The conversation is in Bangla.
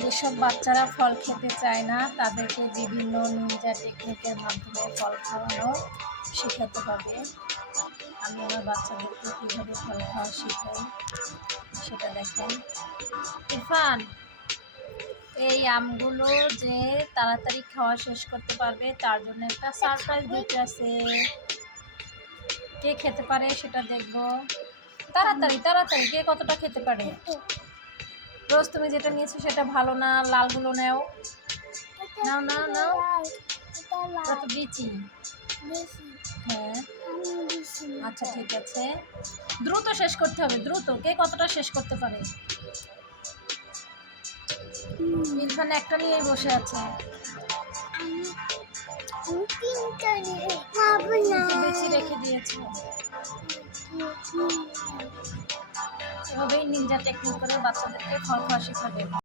যেসব বাচ্চারা ফল খেতে চায় না তাদেরকে বিভিন্ন নিনজা টেকনিকের মাধ্যমে ফল খাওয়ানো শেখাতে হবে। আমি আমার বাচ্চাদেরকে কীভাবে ফল খাওয়া শেখাই সেটা দেখেন। ইরফান, এই আমগুলো যে তাড়াতাড়ি খাওয়া শেষ করতে পারবে তার জন্য একটা সারপ্রাইজ দিতে আছে। কে খেতে পারে সেটা দেখবো। তাড়াতাড়ি তাড়াতাড়ি কে কতটা খেতে পারে। রোজ তুমি যেটা নিয়েছো সেটা ভালো না, লালগুলো নাও। নাও নাও নাও, ওটা তো বিচি। হ্যাঁ আচ্ছা ঠিক আছে, দ্রুত শেষ করতে হবে, দ্রুত। কে কতটা শেষ করতে পারে। ইরফান একটা নিয়েই বসে আছে। বেশি রেখে দিয়েছে। এভাবেই নিনজা টেকনিক করে বাচ্চাদেরকে ফল খাওয়া শেখাবে।